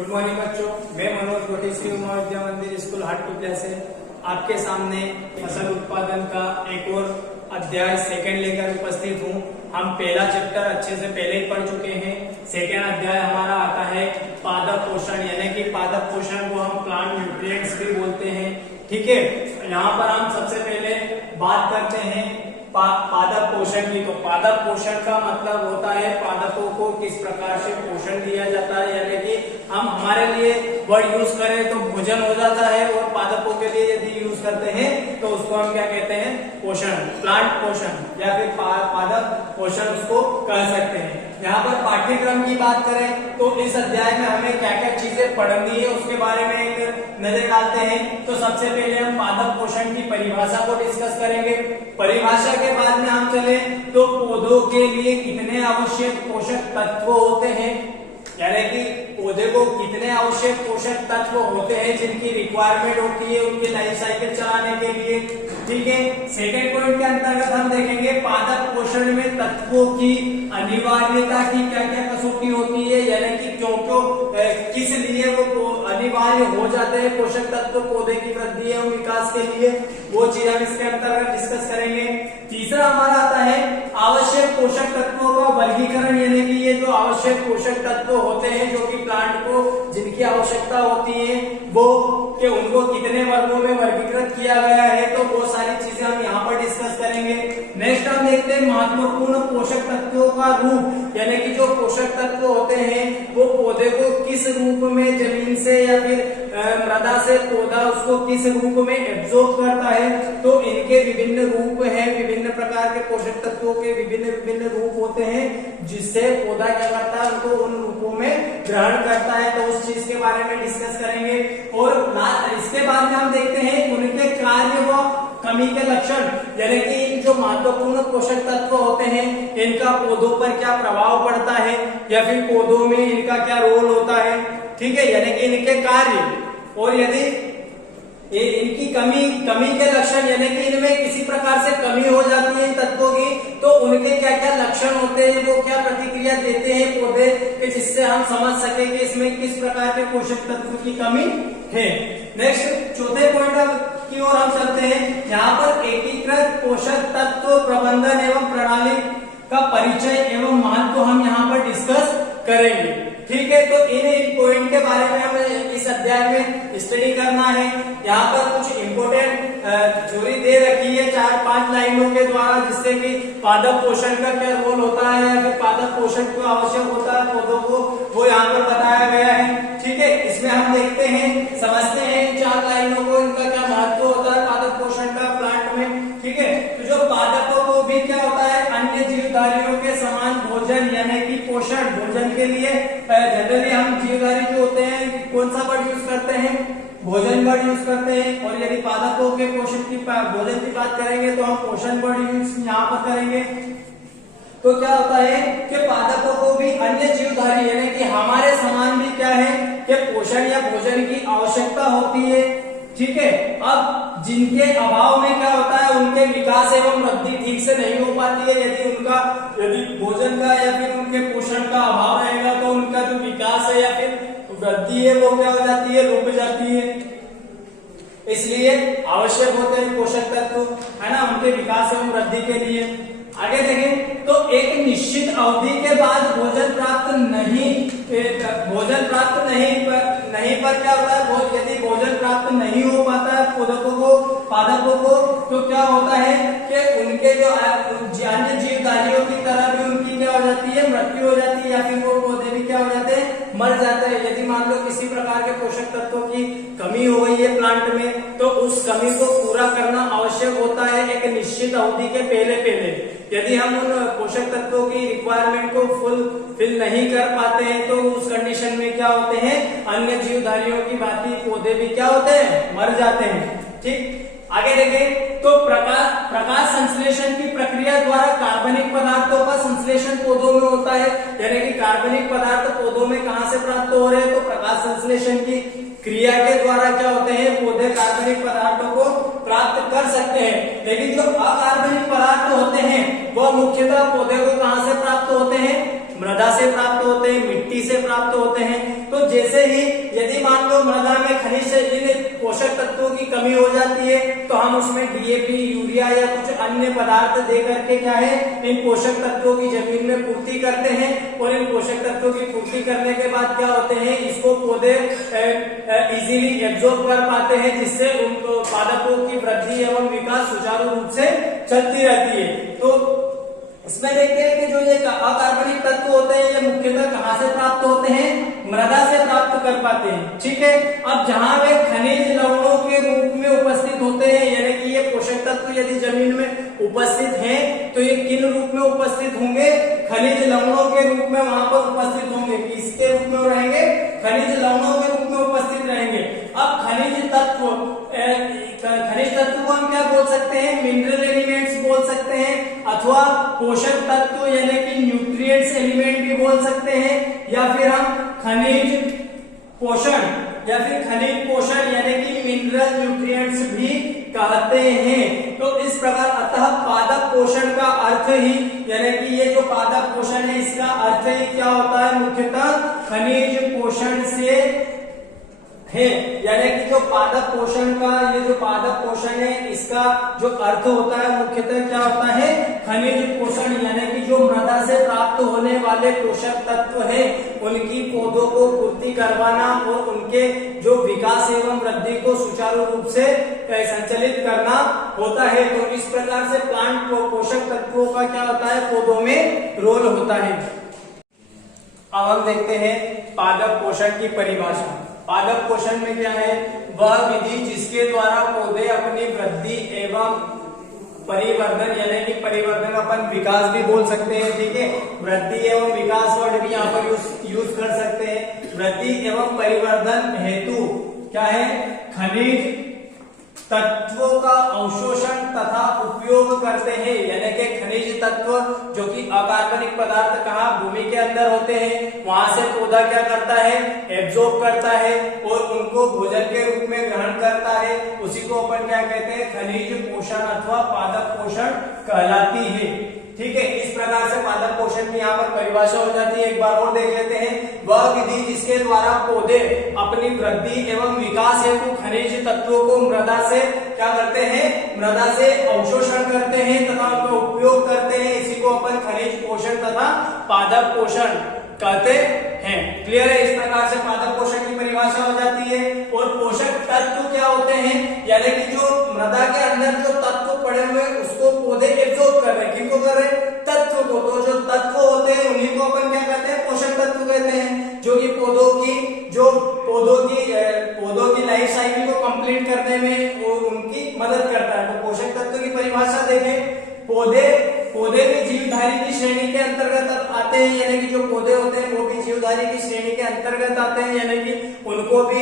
Good morning बच्चों, मैं मनोज गोटी श्री उमा विद्या मंदिर स्कूल हाटपिपल्या से आपके सामने फसल उत्पादन का एक और अध्याय सेकंड लेकर उपस्थित हूँ। हम पहला चैप्टर अच्छे से पहले ही पढ़ चुके हैं। सेकंड अध्याय हमारा आता है पादप पोषण, यानी कि पादप पोषण को हम प्लांट न्यूट्रिएंट्स भी बोलते हैं। ठीक है, यहाँ पर हम सबसे पहले बात करते हैं पादप पोषण की। तो पादप पोषण का मतलब होता है पादपों को किस प्रकार से पोषण दिया जाता है, यानी कि हम हमारे लिए वर्ड यूज करें तो भोजन हो जाता है, और पादपों के लिए यदि यूज करते हैं तो उसको हम क्या कहते हैं, पोषण, प्लांट पोषण या फिर पादप पोषण उसको कह सकते हैं। यहाँ पर पाठ्यक्रम की बात करें तो इस अध्याय में हमें क्या क्या चीजें पढ़नी है उसके बारे में एक नजर डालते हैं। तो सबसे पहले हम पादप पोषण की परिभाषा को डिस्कस करेंगे। परिभाषा के बाद में हम चले तो पौधों के लिए कितने आवश्यक पोषक तत्व होते हैं, यानी कि पौधे को कितने आवश्यक पोषक तत्व होते हैं जिनकी रिक्वायरमेंट होती है उनकी लाइफ साइकिल चलाने के लिए। ठीक है, सेकंड पॉइंट के अंतर्गत हम देखेंगे पादप पोषण में तत्वों की अनिवार्यता की क्या क्या कसौटी होती है, यानी कि क्यों क्यों किस लिए वो अनिवार्य हो जाते हैं पोषक तत्व पौधे की वृद्धि एवं विकास के लिए, वो चीज हम इसके अंतर्गत डिस्कस करेंगे। तीसरा हमारा आता है आवश्यक पोषक तत्वों का वर्गीकरण, यानी कि ये जो आवश्यक पोषक तत्व होते हैं जो कि प्लांट को जिनकी आवश्यकता होती है वो कि उनको कितने वर्गों में वर्गीकृत किया गया है, तो वो सारी चीजें हम यहाँ पर डिस्कस करेंगे। नेक्स्ट हम देखते हैं महत्वपूर्ण पोषक तत्वों का रूप, यानी कि जो पोषक तत्व होते हैं वो पौधे को किस रूप में जमीन से या फिर मृदा से पौधा उसको किस रूप में एब्जॉर्ब करता है। तो इनके विभिन्न रूप हैं, विभिन्न प्रकार के पोषक तत्वों के विभिन्न विभिन्न रूप होते हैं जिससे पौधा क्या करता है, उनको उन रूपों में ग्रहण करता है। तो उस चीज के बारे में डिस्कस करेंगे। और इसके बाद में हम देखते हैं उनके कार्य व कमी के लक्षण, यानी कि जो महत्वपूर्ण पोषक तत्व होते हैं इनका पौधों पर क्या प्रभाव पड़ता है या फिर पौधों में इनका क्या रोल होता है। ठीक है, यानी कि इनके कार्य, और यदि इनकी कमी के लक्षण, यानी कि इनमें किसी प्रकार से कमी हो जाती है तत्वों की तो उनके क्या क्या लक्षण होते हैं, वो क्या प्रतिक्रिया देते हैं पौधे कि जिससे हम समझ सके कि इसमें किस प्रकार के पोषक तत्व की कमी है। नेक्स्ट चौथे पॉइंट की ओर हम चलते हैं। यहाँ पर एकीकृत पोषक तत्व प्रबंधन एवं प्रणाली का परिचय एवं महत्व हम यहाँ पर डिस्कस करेंगे। ठीक है, तो इन पॉइंट के बारे में हमें इस अध्याय में स्टडी करना है। यहाँ पर कुछ इम्पोर्टेंट थ्योरी दे रखी है 4-5 लाइनों के द्वारा, जिससे कि पादप पोषण का क्या रोल होता है या फिर पादप पोषण क्यों आवश्यक होता है पौधों को, वो यहाँ पर बताया गया है। ठीक है, इसमें हम देखते हैं, समझते हैं 4 लाइनों को, इनका क्या महत्व होता है पादप पोषण का प्लांट में। ठीक है, तो जो पादपों को भी क्या होता है अन्य जीवधारियों के समान भोजन, यानी कि पोषण भोजन के लिए जनरली हम जीवधारी जो होते हैं कौन सा वर्ड यूज करते हैं, भोजन वर्ड यूज करते हैं। और यदि पादपों के पोषण की भोजन की बात करेंगे तो हम पोषण वर्ड यूज यहाँ पर करेंगे। तो क्या होता है कि पादपों को भी अन्य जीवधारी यानी कि हमारे समान भी क्या है कि पोषण या भोजन की आवश्यकता होती है। ठीक है, अब जिनके अभाव में क्या होता है उनके विकास एवं वृद्धि ठीक से नहीं हो पाती है। यदि भोजन का या फिर उनके पोषण का अभाव रहेगा तो उनका जो विकास है या फिर वृद्धि है वो क्या हो जाती है, रुक जाती है। इसलिए आवश्यक होते हैं पोषक तत्व, है ना, उनके विकास एवं वृद्धि के लिए। आगे देखें तो एक निश्चित अवधि के बाद भोजन प्राप्त नहीं पर क्या होता है, यदि भोजन प्राप्त नहीं हो पाता है पादपों को तो क्या होता है कि उनके जो अन्य जीवधारियों की तरह भी उनकी क्या हो जाती है, मृत्यु हो जाती है, या फिर वो पौधे भी क्या हो जाते हैं, मर जाते हैं। यदि मान लो किसी प्रकार के पोषक तत्वों की कमी हो गई है प्लांट में तो उस कमी को पूरा करना आवश्यक होता है एक निश्चित अवधि के पहले। यदि हम उन पोषक तत्वों की रिक्वायरमेंट को फुलफिल नहीं कर पाते हैं तो उस कंडीशन में क्या होते हैं, अन्य जीवधारियों की भांति पौधे भी क्या होते हैं, मर जाते हैं। ठीक, आगे देखें तो प्रकाश संश्लेषण की प्रक्रिया द्वारा कार्बनिक पदार्थों का संश्लेषण पौधों में होता है, यानी कि कार्बनिक पदार्थ पौधों में कहां से प्राप्त हो रहे हैं, तो प्रकाश संश्लेषण की क्रिया के द्वारा क्या होते हैं, पौधे कार्बनिक पदार्थों को प्राप्त कर सकते हैं। लेकिन जो अकार्बनिक पदार्थ होते हैं वह मुख्यतः पौधे को कहां से प्राप्त होते हैं, मृदा से प्राप्त होते हैं, मिट्टी से प्राप्त होते हैं। तो जैसे ही यदि मान लो मृदा में खनिज पोषक तत्वों की कमी हो जाती है तो हम उसमें डीएपी, यूरिया या कुछ अन्य पदार्थ दे करके क्या है इन पोषक तत्वों की जमीन में पूर्ति करते हैं, और इन पोषक तत्वों की पूर्ति करने के बाद क्या होते हैं, इसको पौधे इजीली एब्जॉर्ब कर पाते हैं, जिससे उनको पादपों की वृद्धि एवं विकास सुचारू रूप से चलती रहती है। तो इसमें देखते हैं कि जो ये अकार्बनिक तत्व होते हैं ये मुख्यतः कहाँ से प्राप्त होते हैं, मृदा से प्राप्त कर पाते हैं। ठीक है, अब जहां वे खनिज लवणों के रूप में उपस्थित होते हैं, यानी कि ये पोषक तत्व यदि जमीन में उपस्थित हैं तो ये किन रूप में उपस्थित होंगे, खनिज लवणों के रूप में वहां पर उपस्थित होंगे। किसके रूप में रहेंगे, खनिज लवणों के रूप में उपस्थित रहेंगे। अब खनिज तत्व को हम क्या बोल सकते हैं, मिनरल एलिमेंट्स बोल सकते हैं, अथवा पोषक तत्व यानी कि न्यूट्रिएंट्स एलिमेंट भी बोल सकते हैं, या फिर हम खनिज पोषण यानी कि मिनरल न्यूट्रिएंट्स भी कहते हैं। तो इस प्रकार अतः पादप पोषण का अर्थ ही, यानी कि ये जो पादप पोषण है इसका अर्थ ही क्या होता है, मुख्यतः खनिज पोषण से है। यानी कि जो पादप पोषण का ये जो पादप पोषण है इसका जो अर्थ होता है मुख्यतः क्या होता है, खनिज पोषण, यानी कि जो मृदा से प्राप्त होने वाले पोषक तत्व है उनकी पौधों को पूर्ति करवाना और उनके जो विकास एवं वृद्धि को सुचारू रूप से संचालित करना होता है। तो इस प्रकार से प्लांट पोषक तत्वों का क्या होता है, पौधों में रोल होता है। अब हम देखते हैं पादप पोषण की परिभाषा। पादप पोषण में क्या है, वह विधि जिसके द्वारा पौधे अपनी वृद्धि एवं परिवर्धन, यानी कि परिवर्धन अपन विकास भी बोल सकते हैं, ठीक है, वृद्धि एवं विकास वर्ड भी यहाँ पर यूज कर सकते हैं। वृद्धि एवं परिवर्धन हेतु क्या है, खनिज तत्वों का अवशोषण तथा उपयोग करते हैं। यानी कि खनिज तत्व जो कि अकार्बनिक पदार्थ कहाँ भूमि के अंदर होते हैं, वहां से पौधा क्या करता है, एब्जॉर्ब करता है और उनको भोजन के रूप में ग्रहण करता है। उसी को अपन क्या कहते हैं, खनिज पोषण अथवा पादप पोषण कहलाती है। ठीक है, इस प्रकार से पादप पोषण की यहाँ पर परिभाषा हो जाती है। एक बार और देख लेते हैं, वह विधि जिसके द्वारा पौधे अपनी वृद्धि एवं विकास हेतु खनिज तत्वों को मृदा से क्या करते हैं, मृदा से अवशोषण करते हैं तथा उनका उपयोग करते हैं। इसी को अपन खनिज पोषण तथा पादप पोषण कहते हैं। क्लियर है, इस प्रकार से पादप पोषण की परिभाषा हो जाती है। और पोषक तत्व क्या होते हैं, यानी कि जो मृदा के अंदर जो तत्व पड़े हुए उसको पौधे एब्जॉर्ब कर रहे हैं, किनको कर रहे हैं, तत्व को। तो जो तत्व होते हैं उन्हीं को अपन क्या कहते हैं, पोषक तत्व कहते हैं, जो कि पौधों की लाइफ साइकिल को कंप्लीट करने में वो उनकी मदद करता है। तो पोषक तत्व की परिभाषा देखें, पौधे भी जीवधारी की श्रेणी के अंतर्गत आते हैं, यानी कि जो पौधे होते हैं वो भी जीवधारी की श्रेणी के अंतर्गत आते हैं, यानी कि उनको भी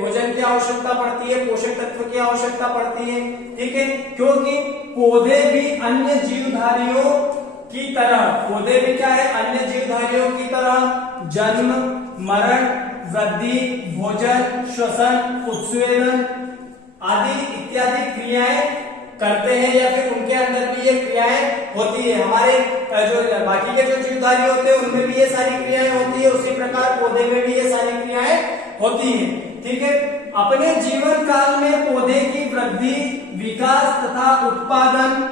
भोजन की आवश्यकता पड़ती है, पोषक तत्व की आवश्यकता पड़ती है। ठीक है, क्योंकि पौधे भी अन्य जीवधारियों की तरह, पौधे भी क्या है, अन्य जीवधारियों की तरह जन्म, मरण, वृद्धि, भोजन, श्वसन, उत्सर्जन आदि इत्यादि क्रियाएं करते हैं, या फिर उनके अंदर भी ये क्रियाएं होती है। हमारे जो बाकी के जो जीवधारी होते हैं उनमें भी ये सारी क्रियाएं होती है, उसी प्रकार पौधे में भी ये सारी क्रियाएं होती है। ठीक है, अपने जीवन काल में पौधे की वृद्धि, विकास तथा उत्पादन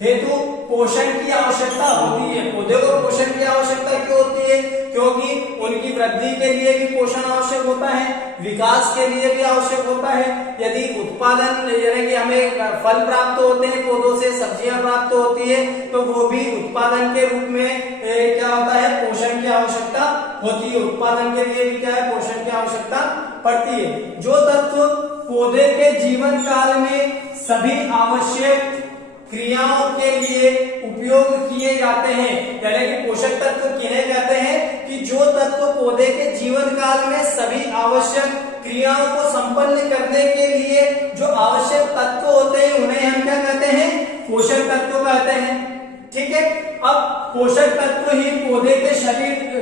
हेतु पोषण की आवश्यकता होती है। पौधे को पोषण की आवश्यकता क्यों होती है, क्योंकि उनकी वृद्धि के लिए भी पोषण आवश्यक होता है, विकास के लिए भी आवश्यक होता है। यदि उत्पादन यानी कि हमें फल प्राप्त होते हैं पौधों से, सब्जियां प्राप्त होती है, तो वो भी उत्पादन के रूप में क्या होता है, पोषण की आवश्यकता होती है। उत्पादन के लिए भी क्या है, पोषण की आवश्यकता पड़ती है। जो तत्व पौधे के जीवन काल में सभी आवश्यक क्रियाओं के लिए उपयोग किए जाते हैं, यानी कि पोषक तत्व किन्हें कहते हैं, कि जो तत्व पौधे के जीवन काल में सभी आवश्यक क्रियाओं को संपन्न करने के लिए जो आवश्यक तत्व होते हैं उन्हें हम क्या कहते हैं, पोषक तत्व कहते हैं। ठीक है, अब पोषक तत्व ही पौधे के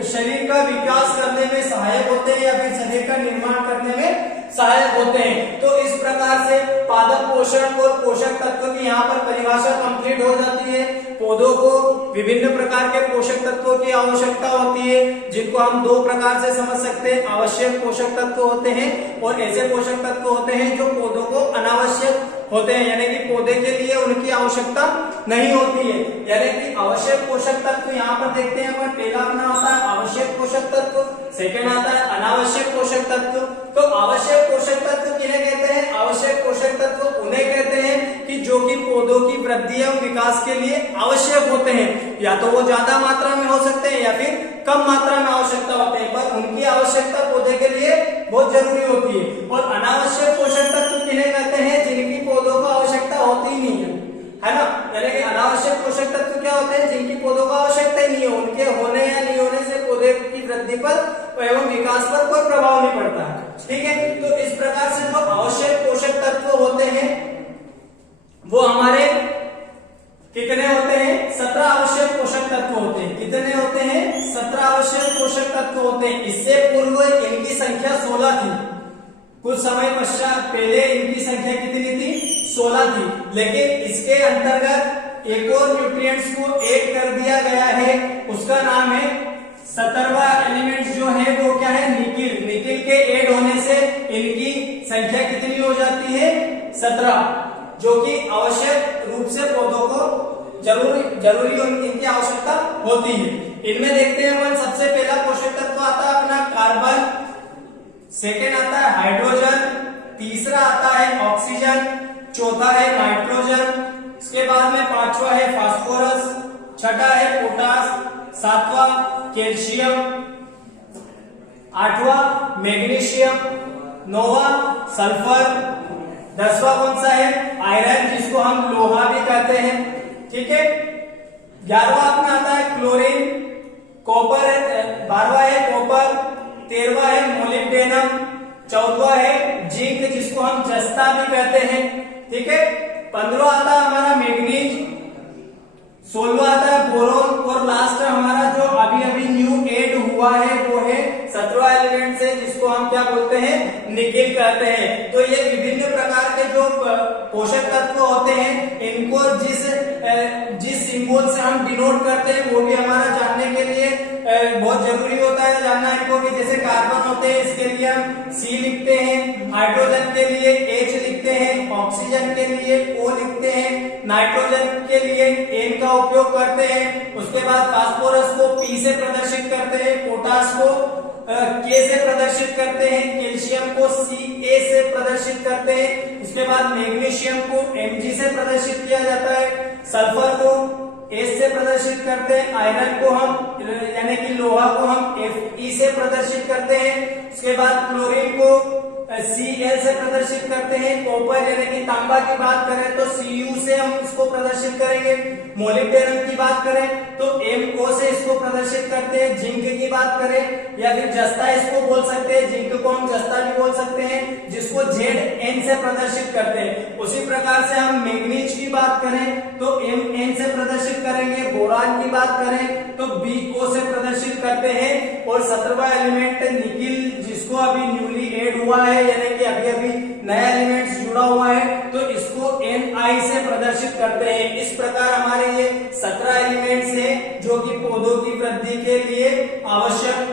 शरीर का विकास करने में सहायक होते हैं, या फिर शरीर का निर्माण करने में सहायक होते हैं। तो इस प्रकार से पादप पोषण और पोषक तत्व की यहाँ पर परिभाषा कंप्लीट हो जाती है। पौधों को विभिन्न प्रकार के पोषक तत्वों की आवश्यकता होती है, जिनको हम दो प्रकार से समझ सकते हैं। आवश्यक पोषक तत्व होते हैं और ऐसे पोषक तत्व होते हैं जो पौधों को अनावश्यक होते हैं, यानी कि पौधे के लिए उनकी आवश्यकता नहीं होती है। यानी कि आवश्यक पोषक तत्व यहाँ पर देखते हैं अपन, पहला अपना आता है आवश्यक पोषक तत्व, सेकेंड आता है अनावश्यक पोषक तत्व। तो आवश्यक पोषक तत्व किन्हें कहते हैं? आवश्यक पोषक तत्व उन्हें कहते हैं कि जो कि पौधों की वृद्धि एवं विकास के लिए आवश्यक होते हैं। या तो वो ज्यादा मात्रा में हो सकते हैं या फिर कम मात्रा में आवश्यकता होते हैं, पर उनकी आवश्यकता पौधे के लिए बहुत जरूरी होती है। और अनावश्यक पोषक तत्व किन्हें कहते हैं? जिनकी पौधों को आवश्यकता होती ही नहीं है ना। यानी कि अनावश्यक पोषक तत्व क्या होते हैं? जिनकी पौधों को आवश्यकता ही नहीं है, उनके होने या नहीं होने से पौधे की वृद्धि पर एवं विकास पर कोई प्रभाव नहीं पड़ता है। ठीक है, तो इस प्रकार से जो आवश्यक पोषक तत्व होते हैं वो हमारे कितने होते हैं? 17 आवश्यक पोषक तत्व होते हैं। कितने होते हैं? 17 आवश्यक पोषक तत्व होते हैं। इससे पूर्व इनकी संख्या 16 थी। कुछ समय पश्चात पहले इनकी संख्या कितनी थी? 16 थी। लेकिन इसके अंतर्गत एक और न्यूट्रिएंट्स को ऐड कर दिया गया है, उसका नाम है 17वां एलिमेंट जो है वो क्या है? निकिल। निकिल के ऐड होने से इनकी संख्या कितनी हो जाती है? 17, जो कि आवश्यक रूप से पौधों को जरूरी इनकी आवश्यकता होती है। इनमें देखते हैं अपन, सबसे पहला पोषक तत्व आता है अपना कार्बन, सेकेंड आता है हाइड्रोजन, तीसरा आता है ऑक्सीजन, चौथा है नाइट्रोजन, इसके बाद में पांचवा है फास्फोरस, छठा है पोटास, सातवां कैल्शियम, आठवां मैग्नीशियम, नौवां सल्फर, 10वां कौन सा है? आयरन, जिसको हम लोहा भी कहते हैं। ठीक है, 11वां अपना आता है क्लोरीन, कॉपर, 12वां है कॉपर, 13वां है मोलिब्डेनम, 14वां है जिंक, जिसको हम जस्ता भी कहते हैं। ठीक है, 15वां आता है हमारा मैग्नीज, 16वां आता है बोरोन, और लास्ट हमारा जो अभी अभी न्यू ऐड हुआ है वो है 17वां एलिमेंट से, जिसको हम क्या बोलते हैं? निकिल कहते हैं। तो ये विभिन्न प्रकार के जो पोषक तत्व होते हैं, इनको जिस सिंबल से हम डिनोट करते हैं वो भी हमारा जानने के लिए बहुत जरूरी होता है जानना इनको, कि जैसे कार्बन होते हैं इसके लिए हम C लिखते हैं, हाइड्रोजन के लिए H लिखते हैं, ऑक्सीजन के लिए O लिखते हैं, नाइट्रोजन के लिए N का उपयोग करते हैं। उसके बाद फास्फोरस को P से प्रदर्शित करते हैं, पोटास को K से प्रदर्शित करते हैं, कैल्शियम को Ca से प्रदर्शित करते हैं। उसके बाद मैग्नीशियम को Mg से प्रदर्शित किया जाता है, सल्फर को S से प्रदर्शित करते हैं, आयरन को हम यानी कि लोहा को हम Fe से प्रदर्शित करते हैं। उसके बाद क्लोरीन को Cl से प्रदर्शित करते हैं, कॉपर यानी कि तांबा की बात करें तो Cu से हम इसको प्रदर्शित करेंगे, मोलिब्डेनम की बात करें तो Mo से इसको प्रदर्शित करते हैं, जिंक की बात करें या फिर जस्ता इसको बोल सकते हैं, जिंक को हम जस्ता भी बोल सकते हैं, जिसको Zn से प्रदर्शित करते हैं। उसी प्रकार से हम मैग्नीज की बात करें तो Mn से प्रदर्शित करेंगे, बोरान की बात करें तो Bo से प्रदर्शित करते हैं। और 17वां एलिमेंट निकिल, जिसको अभी न्यूली ऐड हुआ है, यानी कि अभी अभी नया एलिमेंट जुड़ा हुआ है, तो इसको Ni से प्रदर्शित करते हैं। इस प्रकार हमारे ये 17 एलिमेंट्स हैं जो कि पौधों की वृद्धि के लिए आवश्यक